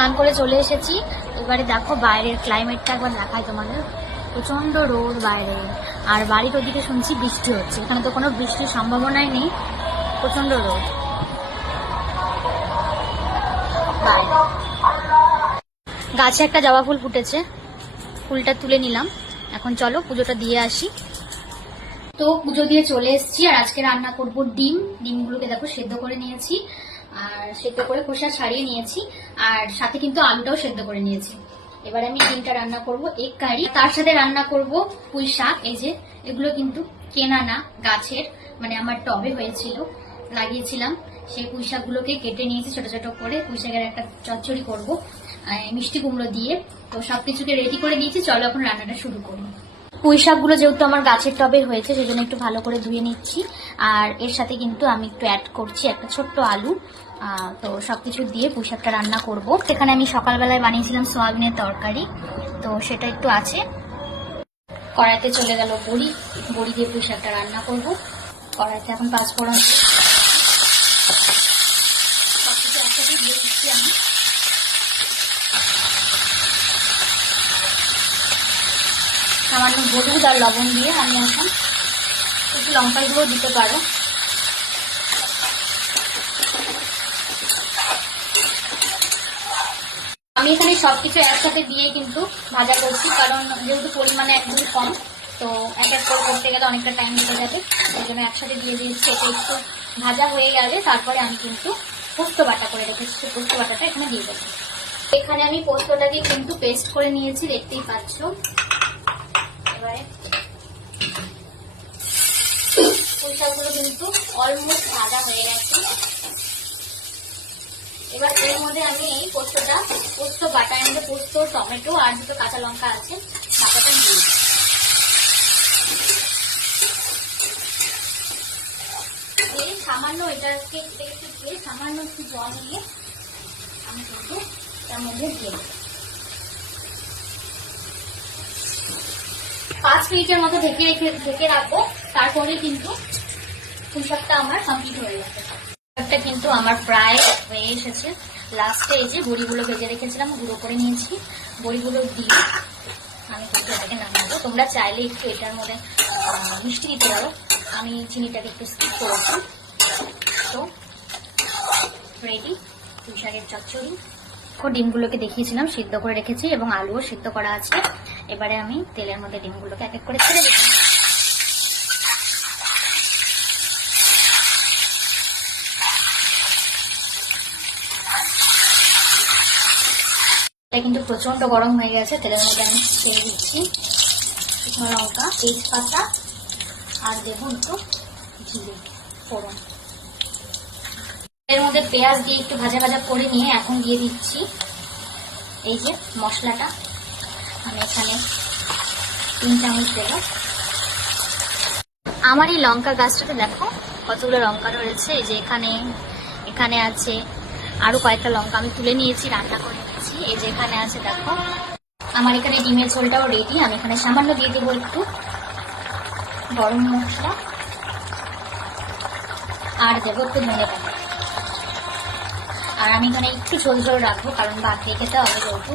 স্নান করে চলে এসেছি। এবারে দেখো বাইরের ক্লাইমেটটা একবার দেখাই তোমাদের। প্রচন্ড রোদ বাইরে, আর বাড়ির ওদিকে শুনছি বৃষ্টি হচ্ছে। এখানে তো কোনো বৃষ্টির সম্ভাবনাই নেই, প্রচন্ড রোদ। গাছে একটা জবা ফুল ফুটেছে, ফুলটা তুলে নিলাম। এখন চলো পুজোটা দিয়ে আসি। তো পুজো দিয়ে চলে এসেছি, আর আজকে রান্না করব ডিম। ডিমগুলোকে দেখো সেদ্ধ করে নিয়েছি, আর সেদ্ধ করে খোসা ছাড়িয়ে নিয়েছি, আর সাথে কিন্তু আলুটাও সেদ্ধ করে নিয়েছি। এবার আমি ডিমটা রান্না করব এগ কারি। তার সাথে রান্না করব পুঁই শাক। এই যে এগুলো কিন্তু কেনা না, গাছের, মানে আমার টবে হয়েছিল, লাগিয়েছিলাম। সেই পুঁই শাকগুলোকে কেটে নিয়েছি ছোট ছোট করে। পুঁই শাকের একটা চচ্চড়ি করব মিষ্টি কুমড়ো দিয়ে। তো সবকিছুকে রেডি করে দিয়েছি, চলো এখন রান্নাটা শুরু করবো। পুঁই শাকগুলো যেহেতু আমার গাছের টবে হয়েছে, সেজন্য একটু ভালো করে ধুয়ে নিচ্ছি। আর এর সাথে কিন্তু আমি একটু অ্যাড করছি একটা ছোট্ট আলু। তো সবকিছু দিয়ে পুঁই শাকটা রান্না করব। এখানে আমি সকালবেলায় বানিয়েছিলাম সোয়াবিনের তরকারি, তো সেটা একটু আছে। কড়াইতে চলে গেল বড়ি, বড়ি দিয়ে পুঁই শাকটা রান্না করব। কড়াইতে এখন পাঁচফোড়ন সবকিছু একসাথে দিয়ে দিচ্ছি আমি। সামান্য হলুদ আর লবণ দিয়ে আমি এখন একটু লঙ্কা গুঁড়ো দিতে পারো। আমি এখানে সবকিছু একসাথে দিয়ে কিন্তু ভাজা করছি, কারণ যেহেতু পরিমাণে একদমই কম, তো এক এক করে করতে গেলে অনেকটা টাইম লেগে যাবে। সেই জন্য একসাথে দিয়ে দিয়েছি। এটা একটু ভাজা হয়ে গেলে তারপরে আমি কিন্তু পোস্ত বাটা করে রেখেছি, পোস্ত বাটাটা এখানে দিয়ে দেবো। এখানে আমি পোস্তটাকে কিন্তু পেস্ট করে নিয়েছি, দেখতেই পাচ্ছ। এবারে পুঁই শাকগুলো কিন্তু অলমোস্ট ভাজা হয়ে গেছে। এবার এর মধ্যে আমি এই পোস্ত বাটার মধ্যে পোস্ত, টমেটো আর দুটো কাঁচা লঙ্কা আছে, বাটাটা দিয়ে সামান্য এটাকে একটু দিয়ে সামান্য একটু জল নিয়ে আমি কিন্তু তার মধ্যে দিয়ে দেবো। 5 মিনিটের মতো ঢেকে রাখবো, তারপরে কিন্তু পুঁই শাকটা আমার কমপ্লিট হয়ে যাবে। শাকটা কিন্তু আমার প্রায় হয়ে এসেছে। লাস্টে এই যে বড়িগুলো ভেজে রেখেছিলাম, গুঁড়ো করে নিয়েছি, বড়িগুলো দিয়ে আমি কিন্তু এটাকে নামাবো। তোমরা চাইলে একটু এটার মধ্যে মিষ্টি দিতে পারো, আমি চিনিটাকে একটু স্কিপ করেছি। তো রেডি পুঁই শাকের চচ্চড়ি। ডিমগুলোকে দেখিয়েছিলাম সিদ্ধ করে রেখেছি, এবং আলুও সিদ্ধ করা আছে। এবারে আমি তেলের মধ্যে ডিমগুলোকে এক এক করে ছেড়ে দিচ্ছি। এটা কিন্তু প্রচন্ড গরম হয়ে গেছে। তেলের মধ্যে আমি ছেড়ে দিচ্ছি শুকনো লঙ্কা, তেজপাতা, আর দেবো একটু জিরে ফোড়ন। এর মধ্যে পেঁয়াজ দিয়ে একটু ভাজা ভাজা করে নিয়ে এখন দিয়ে দিচ্ছি এই যে মশলাটা। আমি এখানে 3 চামচ দেব। আমার এই লঙ্কা গাছটাতে দেখো কতগুলো লঙ্কা রয়েছে। এই যে এখানে আছে আরো কয়েকটা লঙ্কা আমি তুলে নিয়েছি, রান্না করে নিয়েছি। এই যে এখানে আছে দেখো। আমার এখানে ডিমের ঝোলটাও রেডি। আমি এখানে সামান্য দিয়ে দেবো একটু গরম মশলা, আর দেবো একটু ধনে পাতা। আর আমি এখানে একটু ঝোল ঝোল রাখবো, কারণ ভাত দিয়ে খেতে হবে যেহেতু।